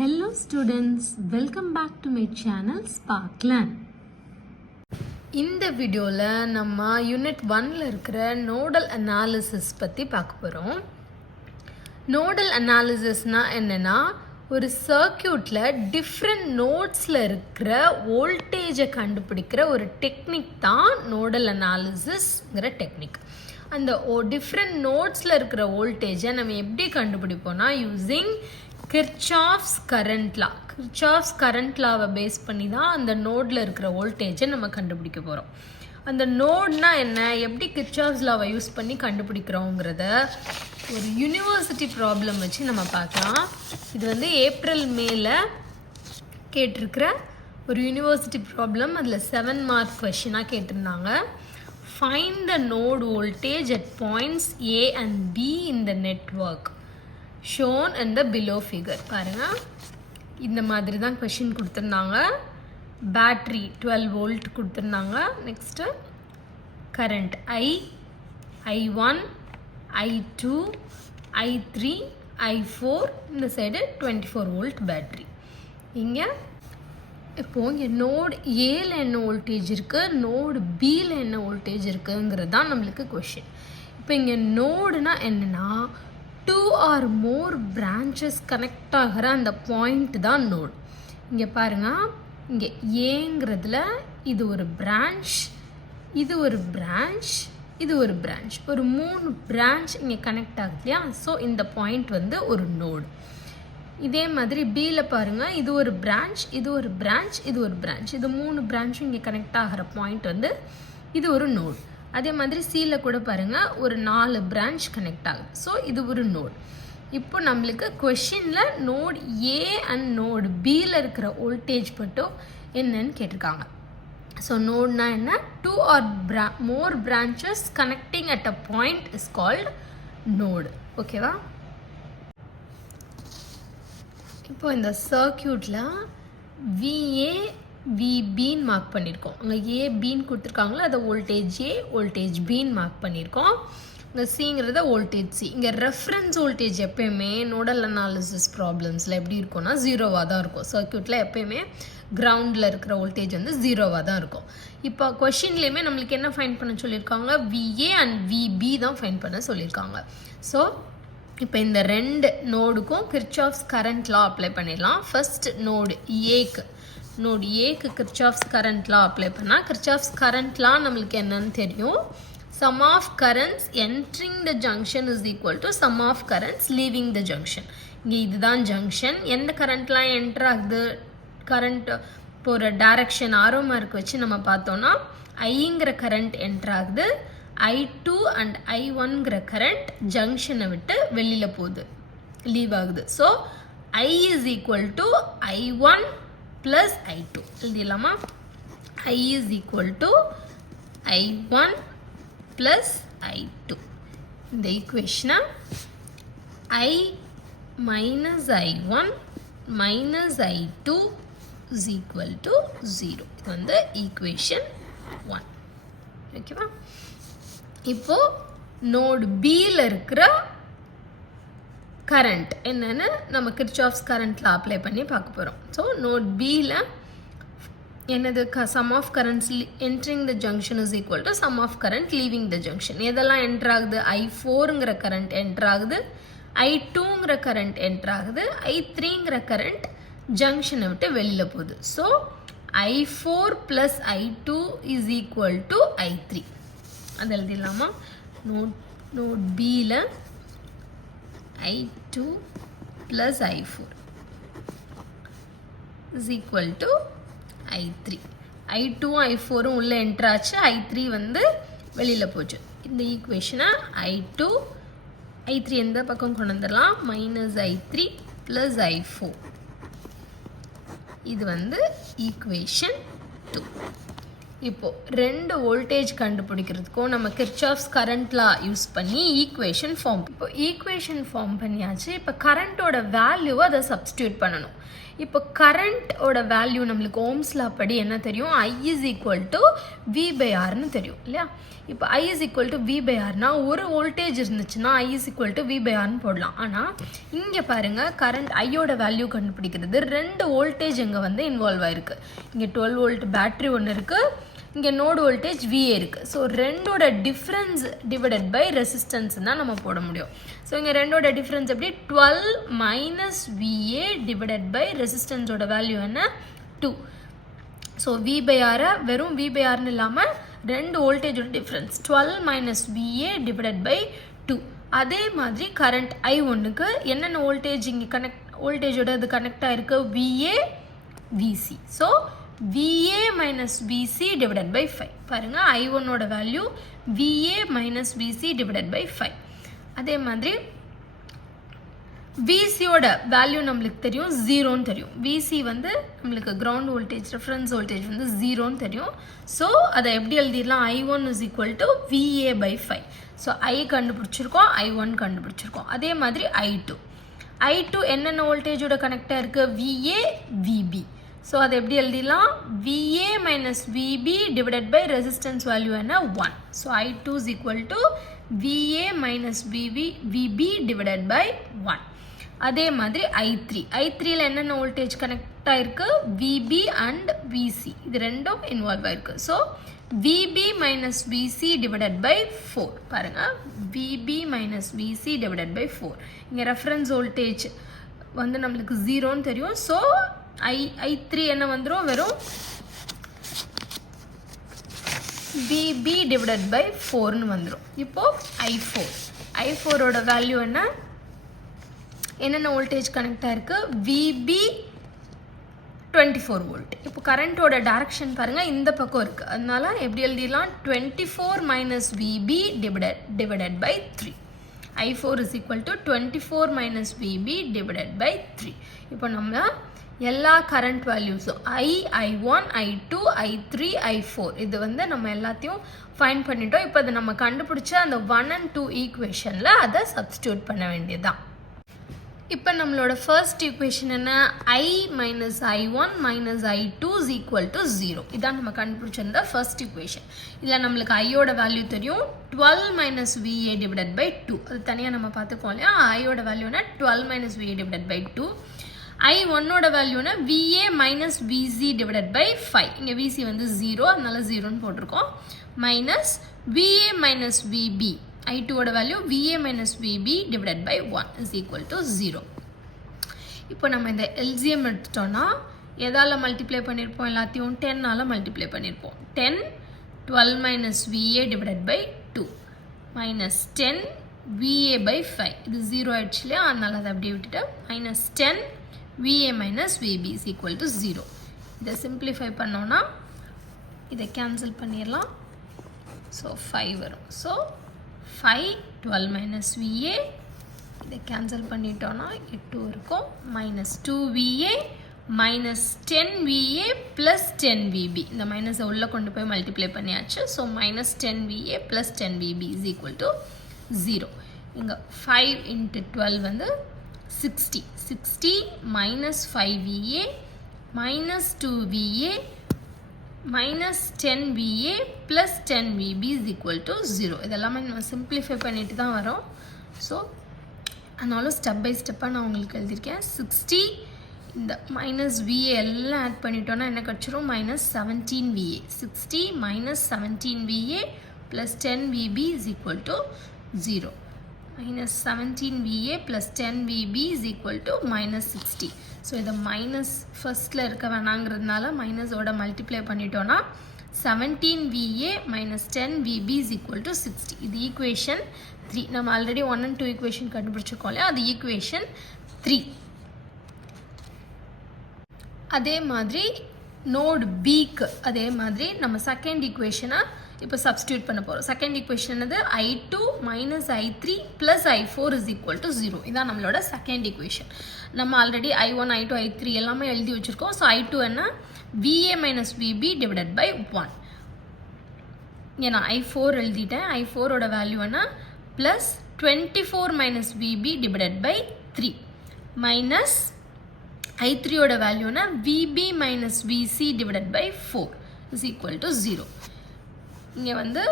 Hello students, welcome back to my channel Sparkland. இந்த வீடியோவில் நம்ம யூனிட் 1ல் இருக்கிற நோடல் அனாலிசிஸ் பற்றி பார்க்க போகிறோம். நோடல் அனாலிசிஸ்னால் என்னென்னா ஒரு சர்க்கியூட்டில் டிஃப்ரெண்ட் நோட்ஸில் இருக்கிற வோல்டேஜை கண்டுபிடிக்கிற ஒரு டெக்னிக் தான் நோடல் அனாலிசிஸ்ங்கிற டெக்னிக். அந்த டிஃப்ரெண்ட் நோட்ஸில் இருக்கிற வோல்டேஜை நம்ம எப்படி கண்டுபிடிப்போம்னா using Kirchhoff's current law. Kirchhoff's current லாவை பேஸ் பண்ணி தான் அந்த நோடில் இருக்கிற வோல்டேஜை நம்ம கண்டுபிடிக்க போகிறோம். அந்த நோட்னா என்ன, எப்படி கிர்ச்சாஃப்ஸ் லாவை யூஸ் பண்ணி கண்டுபிடிக்கிறோங்கிறத ஒரு யூனிவர்சிட்டி ப்ராப்ளம் வச்சு நம்ம பார்க்கலாம். இது வந்து ஏப்ரல் மேல கேட்டிருக்கிற ஒரு யூனிவர்சிட்டி ப்ராப்ளம். அதில் 7 மார்க் கொஷினாக கேட்டிருந்தாங்க. Find the node voltage at points A and B in the network shown in the below figure. பாருங்க, இந்த மாதிரி தான் கொஷின் கொடுத்துருந்தாங்க. பேட்ரி 12 வோல்ட் கொடுத்துருந்தாங்க. Next current I1, I2, I3, I4, இந்த சைடு 24 வோல்ட் பேட்ரி. இங்கே இப்போது இங்கே நோடு ஏல என்ன வோல்டேஜ் இருக்குது, நோடு பியில் என்ன வோல்டேஜ் இருக்குங்கிறது தான் நம்மளுக்கு கொஷின். இப்போ இங்கே நோடுனா என்னென்னா 2 or more branches கனெக்ட் ஆகிற அந்த பாயிண்ட் தான் நோடு. இங்கே பாருங்கள், இங்கே ஏங்கிறதுல இது ஒரு பிரான்ச், இது ஒரு பிரான்ச், இது ஒரு பிரான்ச், ஒரு 3 பிரான்ச் இங்கே கனெக்ட் ஆகுது இல்லையா. ஸோ இந்த பாயிண்ட் வந்து ஒரு நோடு. இதே மாதிரி பியில் பாருங்கள், இது ஒரு பிரான்ச், இது ஒரு பிரான்ச், இது ஒரு பிரான்ச், இது 3 பிரான்ச்சும் இங்கே கனெக்ட் ஆகிற பாயிண்ட் வந்து இது ஒரு நோடு. அதே மாதிரி சியில் கூட பாருங்கள், ஒரு 4 பிரான்ச் கனெக்ட் ஆகுது. ஸோ இது ஒரு நோடு. இப்போ நம்மளுக்கு கொஷினில் நோட் ஏ அண்ட் நோடு பியில் இருக்கிற வோல்டேஜ் மட்டும் என்னன்னு கேட்டிருக்காங்க. ஸோ நோட்னா என்ன, 2 or more branches connecting at a point is called node. ஓகேவா? இப்போ இந்த சர்க்கியூட்டில் VA VBன்னு மார்க் பண்ணியிருக்கோம். அங்கே ஏபின்னு கொடுத்துருக்காங்களோ அதை வோல்டேஜ் ஏ, வோல்டேஜ் பின்னு மார்க் பண்ணியிருக்கோம். இங்கே சிங்கிறத வோல்டேஜ் சி. இங்கே ரெஃபரன்ஸ் வோல்டேஜ் எப்போயுமே நோடல் அனாலிசிஸ் ப்ராப்ளம்ஸில் எப்படி இருக்கும்னா 0வாக தான் இருக்கும். சர்க்கியூட்டில் எப்போயுமே கிரவுண்டில் இருக்கிற வோல்டேஜ் வந்து 0வாக தான் இருக்கும். இப்போ கொஷின்லேயுமே நம்மளுக்கு என்ன ஃபைண்ட் பண்ண சொல்லியிருக்காங்க, VA அண்ட் VB தான் ஃபைண்ட் பண்ண சொல்லியிருக்காங்க. ஸோ இப்போ இந்த 2 நோடுக்கும் கிர்ச்சாஃப்ஸ் கரண்ட் லா அப்ளை பண்ணிடலாம். ஃபர்ஸ்ட் நோடு ஏக்கு, நோடு ஏக்கு கிர்ச்சாஃப்ஸ் கரண்ட் லா அப்ளை பண்ணால் கிர்ச்சாஃப்ஸ் கரண்ட் லா நம்மளுக்கு என்னன்னு தெரியும். Sum of currents entering the junction is equal to sum of currents leaving the junction. இங்கே இதுதான் ஜங்ஷன். எந்த கரண்ட்லாம் என்ட்ரு ஆகுது, கரண்ட் போகிற டைரக்ஷன் ஆரோ மார்க் வச்சு நம்ம பார்த்தோன்னா ஐங்கிற கரண்ட் என்ட்ரு ஆகுது, I2 அண்ட் I1ங்கிற கரண்ட் ஜங்ஷனை விட்டு வெளியில் போகுது, லீவ் ஆகுது. So I is equal to I1 plus I2 எழுதிடலாமா. I is equal to I1 plus I2. இந்த ஈக்குவேஷனை I minus I1 minus I2 is equal to 0. இது வந்து ஈக்குவேஷன் 1. ஓகேவா? இப்போது நோடு பியில் இருக்கிற கரண்ட் என்னன்னு நம்ம கிர்ச்சாஃப்ஸ் கரண்ட்டில் அப்ளை பண்ணி பார்க்க போகிறோம். ஸோ நோட் பியில் என்னது, sum of currents entering the junction is equal to sum of current leaving the junction. எதெல்லாம் என்ட்ரு ஆகுது, I4ங்கிற கரண்ட் என்ட்ரு ஆகுது, I2ங்கிற கரண்ட் என்ட்ரு ஆகுது, I3ங்கிற கரண்ட் ஜங்ஷனை விட்டு வெளியில் போகுது. So I4 plus I2 is equal to I3. அது எழுதிடலாமா. நோட் பியில் I2 plus I4 is equal to I3. I2 I4 உள்ள என்ட்ராச்சு, I3 வந்து வெளியில் போச்சு. இந்த ஈக்குவேஷனை I3 எந்த பக்கம் கொண்டு வந்துடலாம், மைனஸ் I3 ப்ளஸ் I4. இது வந்து ஈக்குவேஷன் 2. இப்போது 2 வோல்டேஜ் கண்டுபிடிக்கிறதுக்கும் நம்ம கிர்ச்சாஃப்ஸ் கரண்ட் லா யூஸ் பண்ணி ஈக்குவேஷன் ஃபார்ம். இப்போ ஈக்குவேஷன் ஃபார்ம் பண்ணியாச்சு. இப்போ கரண்ட்டோட வேல்யூவை அதை சப்ஸ்டியூட் பண்ணணும். இப்போ கரண்ட்டோட வேல்யூ நம்மளுக்கு ஓம்ஸ் லா படி என்ன தெரியும், I is equal to V/Rன்னு தெரியும் இல்லையா. இப்போ I is equal to V/Rனா ஒரு வோல்டேஜ் இருந்துச்சுன்னா I is equal to V/Rன்னு போடலாம். ஆனால் இங்கே பாருங்கள் கரண்ட் ஐயோட வேல்யூ கண்டுபிடிக்கிறது 2 வோல்டேஜ் இங்கே வந்து இன்வால்வ் ஆயிருக்கு. இங்கே 12 வோல்ட் பேட்ரி ஒன்று இருக்குது, இங்கே நோடு வோல்டேஜ் VA இருக்குது. ஸோ ரெண்டோட டிஃப்ரென்ஸ் டிவைடட் பை ரெசிஸ்டன்ஸ் தான் நம்ம போட முடியும். ஸோ இங்கே ரெண்டோட டிஃப்ரென்ஸ் எப்படி 12 மைனஸ் VA டிவைடட் பை ரெசிஸ்டன்ஸோட வேல்யூ என்ன 2. ஸோ V/R வெறும் V/Rன்னு இல்லாமல் 2 வோல்டேஜோட difference 12 minus VA divided by 2. அதே மாதிரி கரண்ட் I1க்கு என்னென்ன வோல்டேஜ் இங்கே வோல்டேஜோட இது கனெக்ட் ஆகிருக்கு VA VC. So VA minus VC divided by 5. பாருங்க I1 ஓட value VA minus VC divided by 5. அதே மாதிரி VC ஓட வேல்யூ நம்மளுக்கு தெரியும் 0ன்னு தெரியும். VC வந்து நம்மளுக்கு கிரவுண்ட் வோல்டேஜ் ரெஃபரன்ஸ் வோல்டேஜ் வந்து 0ன்னு தெரியும். ஸோ அதை எப்படி எழுதிடலாம், I1 is equal to VA by 5. So I கண்டுபிடிச்சிருக்கோம், I1 கண்டுபிடிச்சிருக்கோம். அதே மாதிரி I2 என்னென்ன வோல்டேஜோட கனெக்டாக இருக்குது VA VB. ஸோ அதை எப்படி எழுதிடலாம், VA minus VB divided by resistance value என்ன 1. So I2 is equal to VA minus VB divided by 1. அதே மாதிரி I3ல என்னென்ன வோல்டேஜ் கனெக்ட் ஆயிருக்கு VB அண்ட் VC, இது ரெண்டும் இன்வால்வ் ஆயிருக்கு. So VB minus VC divided by 4. பாருங்க VB minus VC divided by 4. இங்கே ரெஃபரன்ஸ் வோல்டேஜ் வந்து நம்மளுக்கு 0ன்னு தெரியும். ஸோ I3 என்ன வந்துரும், வெறும் VB divided by 4ன்னு வந்துரும். இப்போ I4 ஓட வேல்யூ என்னென்ன வோல்டேஜ் கனெக்ட் ஆயிருக்கு VB 24 வோல்ட். இப்போ கரண்ட்டோட டைரக்ஷன் பாருங்க இந்த பக்கம் இருக்கு, அதனால எப்படி எழுதிடலாம் 24 minus VB divided by 3. I4 is equal to 24 minus VB divided by 3. இப்போ நம்ம எல்லா current வேல்யூஸும் I1 I2 I3 I4 இது வந்து நம்ம எல்லாத்தையும் ஃபைண்ட் பண்ணிட்டோம். இப்போ அதை நம்ம கண்டுபிடிச்ச அந்த 1 and 2 ஈக்குவேஷனில் அதை சப்ஸ்டியூட் பண்ண வேண்டியதுதான். இப்போ நம்மளோட ஃபர்ஸ்ட் ஈக்குவேஷன் என்ன, I minus I1 minus I2 is equal to 0. இதான் நம்ம கண்டுபிடிச்சிருந்த ஃபர்ஸ்ட் ஈக்குவேஷன். இதில் நம்மளுக்கு ஐயோட வேல்யூ தெரியும் 12 மைனஸ் VA டிவைடட் பை 2. அது தனியாக நம்ம பார்த்துக்கோம் இல்லையா. ஐயோட வேல்யூனா 12 minus VA divided by 2. I1 ஓட வேல்யூனா VA minus VC divided by 5. இங்கே VC வந்து 0, அதனால 0ன்னு போட்டிருக்கோம். Minus VA minus VB, I2 ஓட value VA minus VB divided by 1 is equal to 0. இப்போ நம்ம இந்த LCM எடுத்துட்டோம்னா எதால் மல்டிப்ளை பண்ணியிருப்போம், எல்லாத்தையும் 10ஆல் மல்டிப்ளை பண்ணியிருப்போம். 10 12 minus VA divided by 2 minus 10 VA by 5. இது 0 ஆயிடுச்சு இல்லையா, அதனால அதை அப்படியே விட்டுட்டு minus 10 VA minus VB is equal to 0. இதை simplify பண்ணோம்னா இதை cancel பண்ணிடலாம். ஸோ 5 வரும். ஸோ 5 12 minus VA, இதை cancel பண்ணிட்டோம்னா 8 இருக்கும். Minus 2 VA minus 10 VA plus 10 VB. இந்த மைனஸை உள்ளே கொண்டு போய் மல்டிப்ளை பண்ணியாச்சு. So minus 10 VA plus 10 VB is equal to 0. இங்கே 5 into 12 வந்து 60 minus 5 VA minus 2 VA minus 10 VA plus 10 VB is equal to 0. இதெல்லாமே நம்ம simplify பண்ணிட்டு தான் வரோம். ஸோ அதனால ஸ்டெப் பை ஸ்டெப்பாக நான் உங்களுக்கு எழுதியிருக்கேன். 60 இந்த மைனஸ் VA எல்லாம் ஆட் பண்ணிட்டோன்னா என்ன கிடச்சிரும், minus 17 VA. 60 minus 17 VA plus 10 VB is equal to 0. minus 17 VA plus 10 VB is equal to minus 60. So இதை மைனஸ் ஃபர்ஸ்டில் இருக்க வேணாங்கிறதுனால மைனஸோட மல்டிப்ளை பண்ணிட்டோன்னா 17 VA minus 10 VB is equal to 60. இது ஈக்குவேஷன் 3. நம்ம ஆல்ரெடி 1 and 2 ஈக்குவேஷன் கண்டுபிடிச்சிருக்கோம் இல்லையா, அது ஈக்குவேஷன் 3. அதே மாதிரி நோட் பிக்கு அதே மாதிரி நம்ம செகண்ட் ஈக்குவேஷனை இப்போ சப்ஸ்டியூட் பண்ண போகிறோம். செகண்ட் ஈக்குவேஷன் என்னது, I2 minus I3 plus I4 is equal to 0. இதான் நம்மளோட செகண்ட் ஈக்குவேஷன். நம்ம ஆல்ரெடி I1 I2 I3 எல்லாமே எழுதி வச்சுருக்கோம். ஸோ I2 என்ன, VA minus VB divided by 1. ஏன்னா I4 எழுதிட்டேன். I4ஓட வேல்யூ என்ன, plus 24 minus VB divided by 3 minus I3 ஓட வேல்யூனா VB minus VC divided by 4 is equal to 0. இங்கே வந்து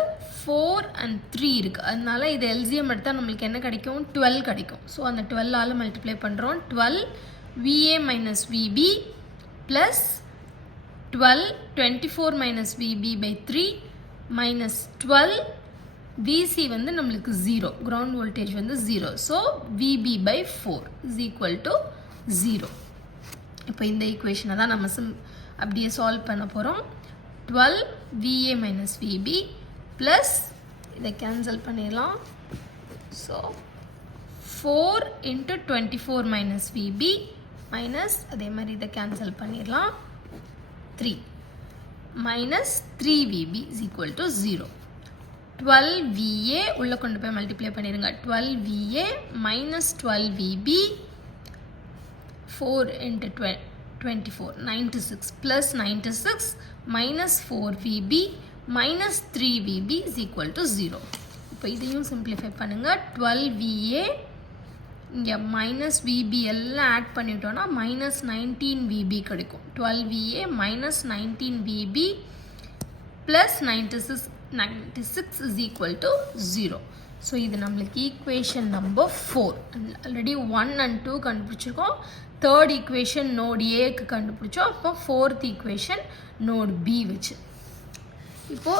4 and 3 இருக்கு. அதனால இது LCM எடுத்தா நம்மளுக்கு என்ன கிடைக்கும்? 12 கிடைக்கும். ஸோ அந்த 12 ஆல் மல்டிப்ளை பண்ணுறோம். 12 VA minus VB plus 12 24 minus VB by 3 minus 12 VC வந்து நம்மளுக்கு 0. ground voltage வந்து 0. So VB by 4 is equal to 0. இப்போ இந்த ஈக்குவேஷனை தான் நம்ம அப்படியே சால்வ் பண்ண போகிறோம். 12 VA minus VB plus இதை கேன்சல் பண்ணிடலாம். So 4 into 24 minus VB minus அதே மாதிரி இதை கேன்சல் பண்ணிடலாம். 3 minus 3VB is equal to 0. 12VA உள்ள கொண்டு போய் மல்டிப்ளை பண்ணிடுங்க. 12VA minus 12VB 4 into 24 96 plus 96 minus 4VB minus 3VB is equal to 0. இப்போ இதையும் சிம்பிளிஃபை பண்ணுங்க. 12VA இங்கே மைனஸ் விபி எல்லாம் ஆட் பண்ணிட்டோன்னா மைனஸ் 19VB கிடைக்கும். 12VA minus 19VB plus 96 is equal to 0. So இது நம்மளுக்கு ஈக்குவேஷன் நம்பர் 4. ஆல்ரெடி 1 and 2 கண்டுபிடிச்சிருக்கோம். தேர்ட் ஈக்குவேஷன் நோட் ஏக்கு கண்டுபிடிச்சோம். அப்போ ஃபோர்த் ஈக்குவேஷன் நோட் பி வச்சு இப்போ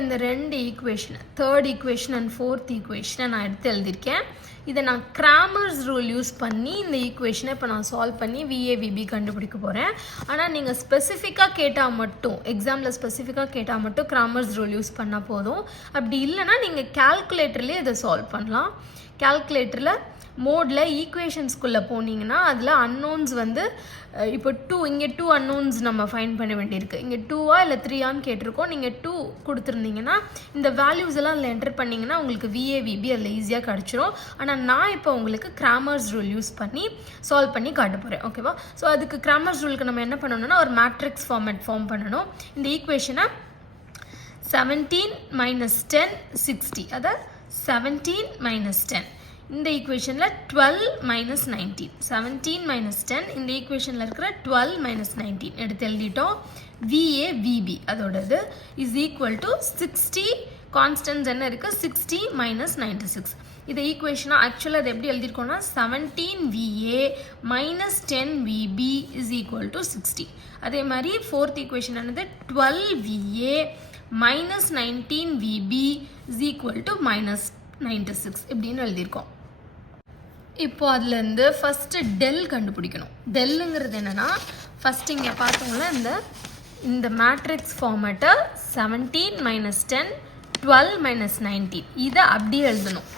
இந்த ரெண்டு ஈக்குவேஷனை தேர்ட் ஈக்குவேஷன் அண்ட் ஃபோர்த் ஈக்குவேஷனை நான் எடுத்து எழுதியிருக்கேன். இதை நான் கிராமர்ஸ் ரூல் யூஸ் பண்ணி இந்த ஈக்குவேஷனை இப்போ நான் சால்வ் பண்ணி VAVB கண்டுபிடிக்க போகிறேன். ஆனால் நீங்கள் ஸ்பெசிஃபிக்காக கேட்டால் மட்டும் எக்ஸாமில் ஸ்பெசிஃபிக்காக கேட்டால் மட்டும் கிராமர்ஸ் ரூல் யூஸ் பண்ணால் போதும். அப்படி இல்லைனா நீங்கள் கால்குலேட்டர்லேயே இதை சால்வ் பண்ணலாம். கால்குலேட்டரில் மோடில் ஈக்குவேஷன்ஸ்குள்ளே போனீங்கன்னா அதில் அன்னோன்ஸ் வந்து இப்போ 2 இங்கே 2 அன்னோன்ஸ் நம்ம ஃபைண்ட் பண்ண வேண்டியிருக்கு. இங்கே 2வா இல்லை 3ஆன்னு கேட்டிருக்கோம். நீங்கள் 2 கொடுத்துருந்தீங்கன்னா இந்த வேல்யூஸ் எல்லாம் அதில் என்டர் பண்ணிங்கன்னா உங்களுக்கு VAVB அதில் ஈஸியாக கிடச்சிரும். ஆனால் நான் இப்போ உங்களுக்கு கிராமர்ஸ் ரூல் யூஸ் பண்ணி சால்வ் பண்ணி காட்ட போகிறேன். ஓகேவா? ஸோ அதுக்கு கிராமர்ஸ் ரூலுக்கு நம்ம என்ன பண்ணணும்னா ஒரு மேட்ரிக்ஸ் ஃபார்ம் பண்ணணும். இந்த ஈக்குவேஷனை 17 minus 10 60 அதாவது 17 minus 10 இந்த ஈக்குவேஷனில் 12 minus 19 17 minus 10 இந்த ஈக்குவேஷனில் இருக்கிற 12 minus 19 எடுத்து எழுதிட்டோம். VAVB அதோடது is equal to 60 constants என்ன இருக்குது 60 minus 96. இதை ஈக்குவேஷனாக ஆக்சுவலாக அது எப்படி எழுதியிருக்கோம்னா 17VA minus 10VB is equal to 60. அதே மாதிரி ஃபோர்த் ஈக்குவேஷன் என்னது 12VA minus 19VB is equal to minus 96 இப்படின்னு எழுதியிருக்கோம். இப்போ அதுலேருந்து ஃபஸ்ட்டு டெல் கண்டுபிடிக்கணும். டெல்லுங்கிறது என்னென்னா ஃபஸ்ட்டு இங்கே பார்த்தோம்னா இந்த மேட்ரிக்ஸ் ஃபார்மேட்டை 17 minus 10 12 minus 19 இதை அப்படியே எழுதணும்.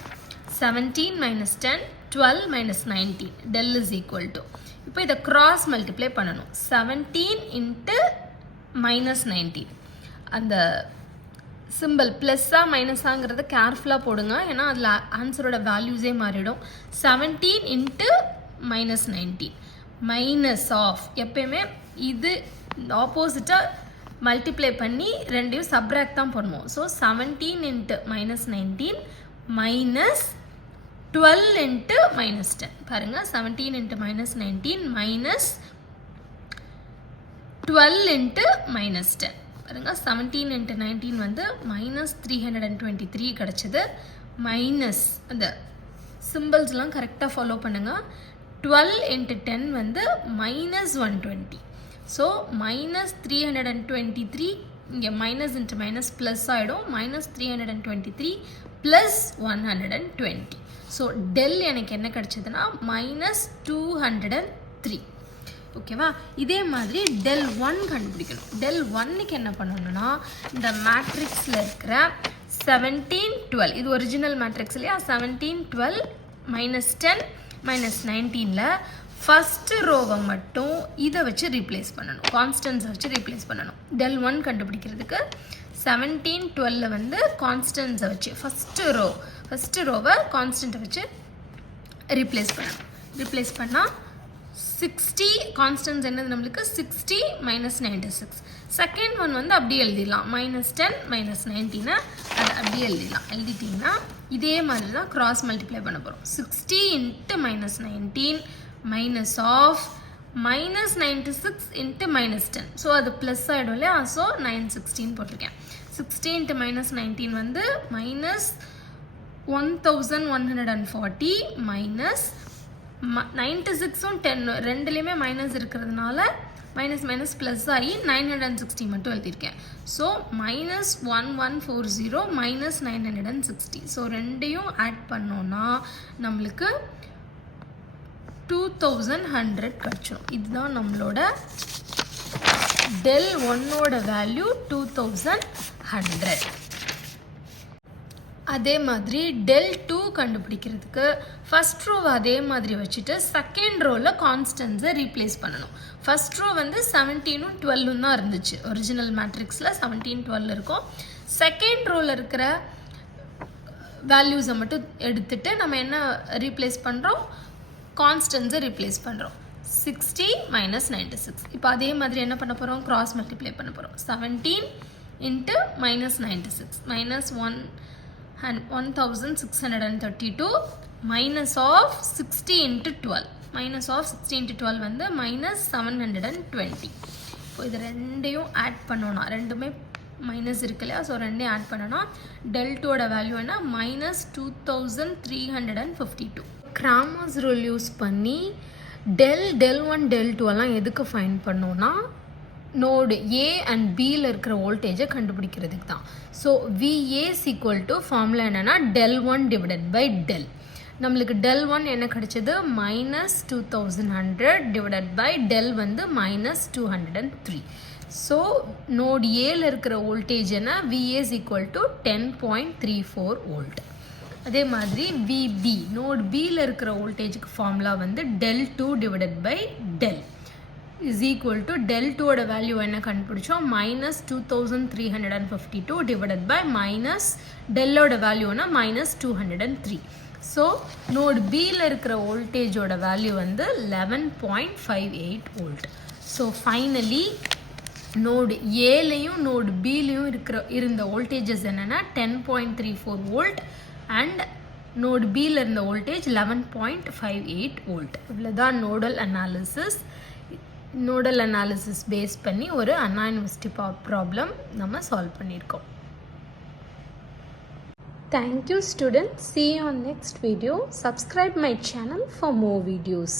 17 minus 10 12 minus 19 del is equal to இப்போ இதை கிராஸ் மல்டிப்ளை பண்ணணும். 17 into minus 19 அந்த சிம்பிள் ப்ளஸ்ஸாக மைனஸாங்கிறத கேர்ஃபுல்லாக போடுங்க. ஏன்னா அதில் ஆன்சரோட வேல்யூஸே மாறிடும். 17 into minus 19 மைனஸ் ஆஃப் எப்பயுமே இது ஆப்போசிட்டாக மல்டிப்ளை பண்ணி ரெண்டையும் சப்ராக்ட் தான் பண்ணுவோம். So 17 into minus 19 minus 12 into minus 10 பாருங்கள் 17 into minus 19 minus 12 into minus 10 பாருங்க 17 into 19 வந்து மைனஸ் 323 கிடச்சிது. மைனஸ் அந்த சிம்பிள்ஸ்லாம் கரெக்டாக ஃபாலோ பண்ணுங்கள். 12 into 10 வந்து மைனஸ் 120. ஸோ மைனஸ் 323 இங்கே மைனஸ் இன்ட்டு மைனஸ் ப்ளஸ் ஆகிடும். Minus 323 plus 120. ஸோ டெல் எனக்கு என்ன கிடச்சிதுன்னா மைனஸ் 203. ஓகேவா? இதே மாதிரி டெல் 1 கண்டுபிடிக்கணும். டெல் 1க்கு என்ன பண்ணணும்னா இந்த மேட்ரிக்ஸில் இருக்கிற 17 12 இது ஒரிஜினல் மேட்ரிக்ஸ் இல்லையா 17 12 minus 10 minus 19ல ஃபஸ்ட்டு ரோவை மட்டும் இதை வச்சு ரீப்ளேஸ் பண்ணணும். கான்ஸ்டன்ஸை வச்சு ரீப்ளேஸ் பண்ணணும். டெல் 1 கண்டுபிடிக்கிறதுக்கு 17 12ல் வந்து கான்ஸ்டன்ஸை வச்சு ஃபஸ்ட்டு ரோவை கான்ஸ்டன்ட்டை வச்சு ரீப்ளேஸ் பண்ணணும். ரீப்ளேஸ் பண்ணால் 60 கான்ஸ்டன்ஸ் என்னது நம்மளுக்கு 60 minus 96. செகண்ட் ஒன் வந்து அப்படியே எழுதிடலாம். மைனஸ் 10 minus 19 அதை அப்படியே எழுதிட்டிங்கன்னா இதே மாதிரி தான் கிராஸ் மல்டிப்ளை பண்ண போகிறோம். 60 into minus 19 minus of minus 96 into minus 10. So அது plus ஆயிடும் இல்லையா, so 916 போட்டிருக்கேன். 60 into minus 19 வந்து minus 1140 minus 96 10 ரெண்டுலேயுமே மைனஸ் இருக்கிறதுனால மைனஸ் மைனஸ் ப்ளஸ் ஆகி 960 மட்டும் எழுதியிருக்கேன். So minus 1140 minus 960. ஸோ ரெண்டையும் ஆட் பண்ணோன்னா நம்மளுக்கு 2100 கிடச்சிடும். இதுதான் நம்மளோட del 1ஓட வேல்யூ 2100. அதே மாதிரி del 2 கண்டுபிடிக்கிறதுக்கு ஃபர்ஸ்ட் ரோவை அதே மாதிரி வச்சுட்டு செகண்ட் ரோவில் கான்ஸ்டன்ஸை ரீப்ளேஸ் பண்ணணும். ஃபர்ஸ்ட் ரோ வந்து 17ம் 12ம் தான் இருந்துச்சு. ஒரிஜினல் மேட்ரிக்ஸில் 17 12 இருக்கும். செகண்ட் ரோவில் இருக்கிற வேல்யூஸை மட்டும் எடுத்துட்டு நம்ம என்ன ரீப்ளேஸ் பண்ணுறோம், கான்ஸ்டன்ஸை ரீப்ளேஸ் பண்ணுறோம். 60 minus 96. இப்போ அதே மாதிரி என்ன பண்ண போகிறோம், கிராஸ் மல்டிப்ளை பண்ண போகிறோம். 17 into minus 96 minus 1632 minus of 60 into 12 minus of 60 into 12 வந்து minus 720. இப்போ இது ரெண்டையும் ஆட் பண்ணோன்னா, ரெண்டுமே மைனஸ் இருக்கு இல்லையா, ஸோ ரெண்டையும் ஆட் பண்ணோன்னா del 2ஓட வேல்யூ என்ன, minus 2352. கிராமர்ஸ் ரூல் யூஸ் பண்ணி del 1 del 2 எல்லாம் எதுக்கு ஃபைண்ட் பண்ணோன்னா நோடு ஏ அண்ட் பியில் இருக்கிற வோல்டேஜை கண்டுபிடிக்கிறதுக்கு தான். So VA is equal to formula என்னென்னா del 1 divided by del. நம்மளுக்கு del 1 என்ன கிடைச்சது, minus 2100 divided by del வந்து minus 203. ஸோ நோடு ஏல இருக்கிற வோல்டேஜ் என்ன, VA is equal to 10.34 volt. அதே மாதிரி VB நோடு பியில் இருக்கிற வோல்டேஜுக்கு ஃபார்முலா வந்து del 2 divided by del is equal to del 2ஓட வேல்யூ என்ன கண்டுபிடிச்சோம், minus 2352 divided by minus delஓட வேல்யூனா minus 203. ஸோ நோடு பியில் இருக்கிற வோல்டேஜோட வேல்யூ வந்து 11.58 volt. ஸோ ஃபைனலி நோடு ஏலையும் நோடு பிலையும் இருந்த வோல்டேஜஸ் என்னென்னா 10.34 volt அண்ட் நோடு பியில் இருந்த வோல்டேஜ் 11.58 volt. இவ்வளோதான் nodal analysis. Nodal analysis base பண்ணி ஒரு அண்ணா யூனிவர்சிட்டி ப்ராப்ளம் நம்ம சால்வ் பண்ணியிருக்கோம். Thank you students. See you on next video. Subscribe my channel for more videos.